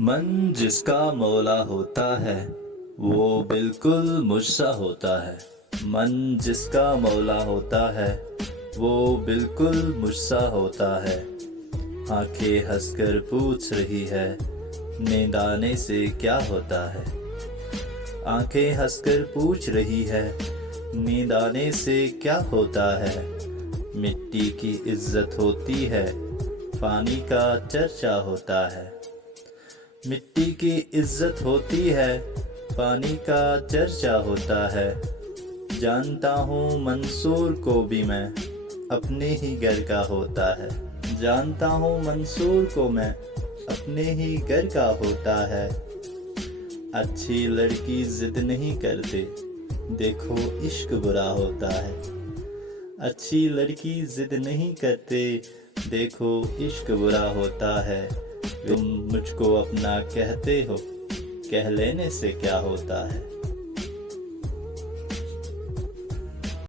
मन जिसका मौला होता है वो बिल्कुल मुझसा होता है। मन जिसका मौला होता है वो बिल्कुल मुझसा होता है। आंखें हंसकर पूछ रही है नींद आने से क्या होता है। आंखें हंसकर पूछ रही है नींद आने से क्या होता है। मिट्टी की इज्जत होती है पानी का चर्चा होता है। मिट्टी की इज्जत होती है पानी का चर्चा होता है। जानता हूँ मंसूर को भी मैं अपने ही घर का होता है। जानता हूँ मंसूर को मैं अपने ही घर का होता है। अच्छी लड़की जिद नहीं करते देखो इश्क बुरा होता है। अच्छी लड़की जिद नहीं करते देखो इश्क बुरा होता है। तुम मुझको अपना कहते हो कह लेने से क्या होता है।